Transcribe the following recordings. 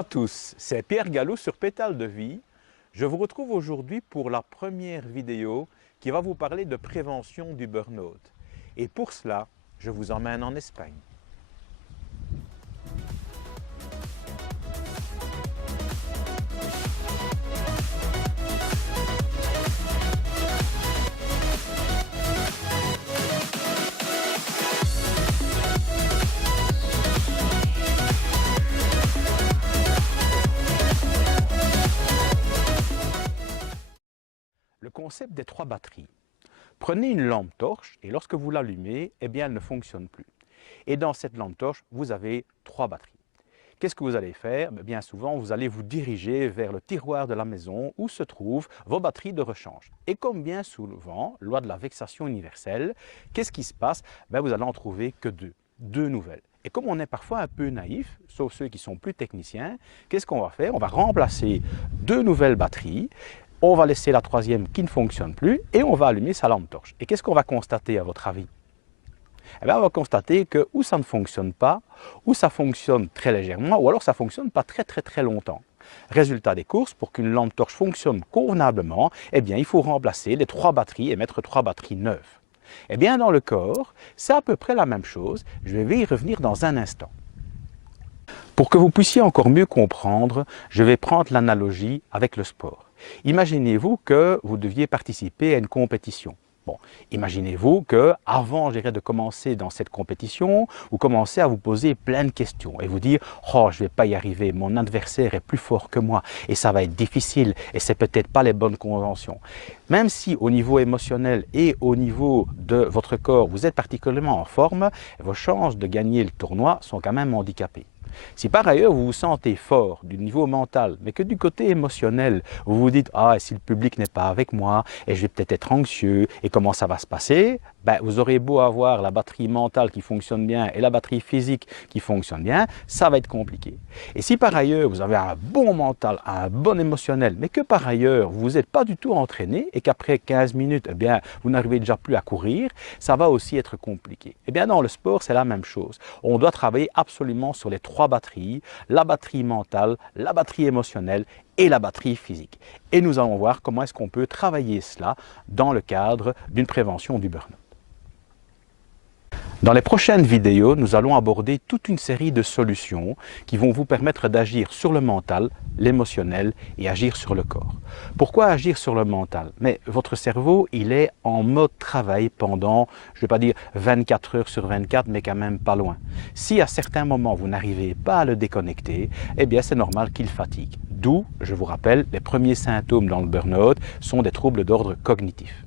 à tous, c'est Pierre Gallou sur Pétales de Vie. Je vous retrouve aujourd'hui pour la première vidéo qui va vous parler de prévention du burn-out. Et pour cela, je vous emmène en Espagne. Le concept des 3 batteries. Prenez une lampe torche et lorsque vous l'allumez, eh bien, elle ne fonctionne plus. Et dans cette lampe torche, vous avez 3 batteries. Qu'est-ce que vous allez faire? Bien souvent, vous allez vous diriger vers le tiroir de la maison où se trouvent vos batteries de rechange. Et comme bien souvent, loi de la vexation universelle, qu'est-ce qui se passe? Vous allez en trouver que deux nouvelles. Et comme on est parfois un peu naïf, sauf ceux qui sont plus techniciens, qu'est-ce qu'on va faire? On va remplacer 2 nouvelles batteries. On va laisser la 3e qui ne fonctionne plus et on va allumer sa lampe torche. Et qu'est-ce qu'on va constater à votre avis? On va constater que ou ça ne fonctionne pas, ou ça fonctionne très légèrement, ou alors ça ne fonctionne pas très longtemps. Résultat des courses, pour qu'une lampe torche fonctionne convenablement, il faut remplacer les 3 batteries et mettre 3 batteries neuves. Dans le corps, c'est à peu près la même chose. Je vais y revenir dans un instant. Pour que vous puissiez encore mieux comprendre, je vais prendre l'analogie avec le sport. Imaginez-vous que vous deviez participer à une compétition. Imaginez-vous qu'avant de commencer dans cette compétition, vous commencez à vous poser plein de questions et vous dire « Oh, je ne vais pas y arriver, mon adversaire est plus fort que moi et ça va être difficile et ce n'est peut-être pas les bonnes conventions. » Même si au niveau émotionnel et au niveau de votre corps, vous êtes particulièrement en forme, vos chances de gagner le tournoi sont quand même handicapées. Si par ailleurs vous vous sentez fort du niveau mental, mais que du côté émotionnel, vous vous dites « Ah, si le public n'est pas avec moi, et je vais peut-être être anxieux, et comment ça va se passer ?» Vous aurez beau avoir la batterie mentale qui fonctionne bien et la batterie physique qui fonctionne bien, ça va être compliqué. Et si par ailleurs vous avez un bon mental, un bon émotionnel, mais que par ailleurs vous n'êtes pas du tout entraîné et qu'après 15 minutes, vous n'arrivez déjà plus à courir, ça va aussi être compliqué. Dans le sport, c'est la même chose. On doit travailler absolument sur les 3 batteries, la batterie mentale, la batterie émotionnelle et la batterie physique. Et nous allons voir comment est-ce qu'on peut travailler cela dans le cadre d'une prévention du burn-out. Dans les prochaines vidéos, nous allons aborder toute une série de solutions qui vont vous permettre d'agir sur le mental, l'émotionnel et agir sur le corps. Pourquoi agir sur le mental? Mais votre cerveau, il est en mode travail pendant, je ne vais pas dire 24 heures sur 24, mais quand même pas loin. Si à certains moments vous n'arrivez pas à le déconnecter, c'est normal qu'il fatigue. D'où, je vous rappelle, les premiers symptômes dans le burn-out sont des troubles d'ordre cognitif.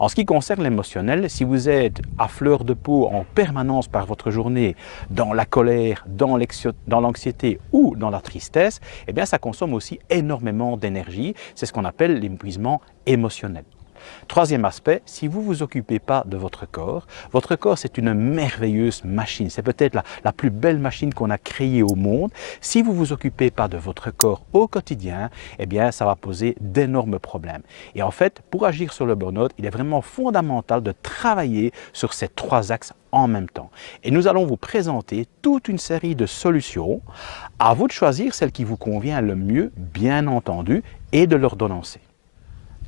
En ce qui concerne l'émotionnel, si vous êtes à fleur de peau en permanence par votre journée, dans la colère, dans l'anxiété ou dans la tristesse, ça consomme aussi énormément d'énergie. C'est ce qu'on appelle l'épuisement émotionnel. 3e aspect, si vous ne vous occupez pas de votre corps c'est une merveilleuse machine. C'est peut-être la plus belle machine qu'on a créée au monde. Si vous ne vous occupez pas de votre corps au quotidien, ça va poser d'énormes problèmes. Et en fait, pour agir sur le burn-out, il est vraiment fondamental de travailler sur ces 3 axes en même temps. Et nous allons vous présenter toute une série de solutions. À vous de choisir celle qui vous convient le mieux, bien entendu, et de l'ordonnancer.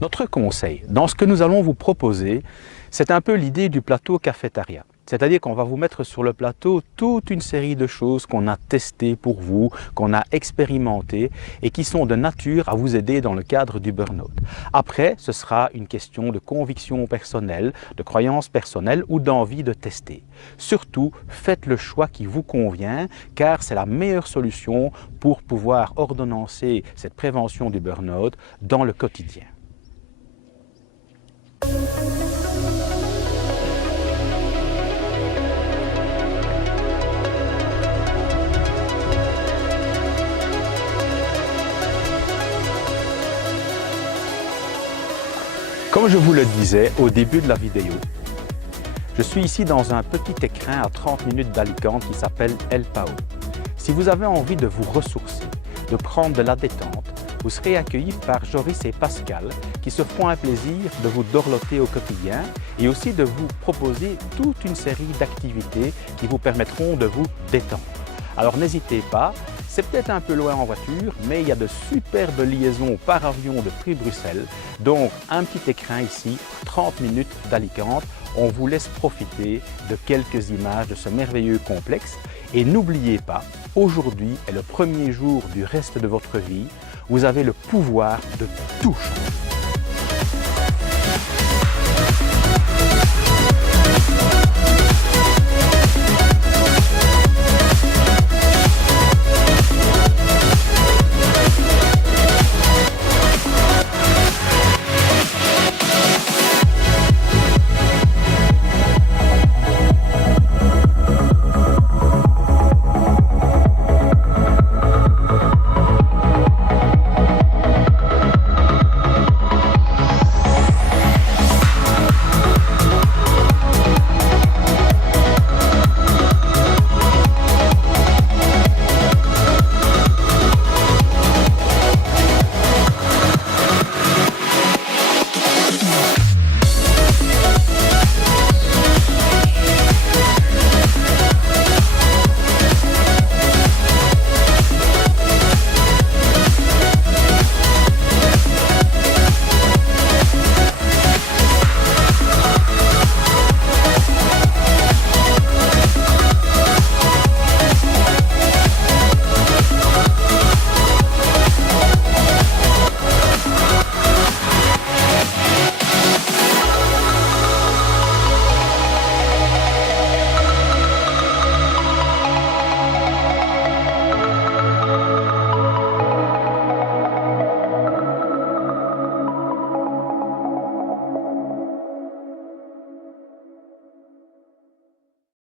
Notre conseil, dans ce que nous allons vous proposer, c'est un peu l'idée du plateau cafétéria. C'est-à-dire qu'on va vous mettre sur le plateau toute une série de choses qu'on a testées pour vous, qu'on a expérimentées et qui sont de nature à vous aider dans le cadre du burn-out. Après, ce sera une question de conviction personnelle, de croyance personnelle ou d'envie de tester. Surtout, faites le choix qui vous convient car c'est la meilleure solution pour pouvoir ordonnancer cette prévention du burn-out dans le quotidien. Comme je vous le disais au début de la vidéo, je suis ici dans un petit écrin à 30 minutes d'Alicante qui s'appelle El Pao. Si vous avez envie de vous ressourcer, de prendre de la détente, vous serez accueillis par Joris et Pascal qui se feront un plaisir de vous dorloter au quotidien et aussi de vous proposer toute une série d'activités qui vous permettront de vous détendre. Alors n'hésitez pas, C'est peut-être un peu loin en voiture, mais il y a de superbes liaisons par avion depuis Bruxelles. Donc un petit écrin ici, 30 minutes d'Alicante. On vous laisse profiter de quelques images de ce merveilleux complexe. Et n'oubliez pas, aujourd'hui est le premier jour du reste de votre vie. Vous avez le pouvoir de tout changer.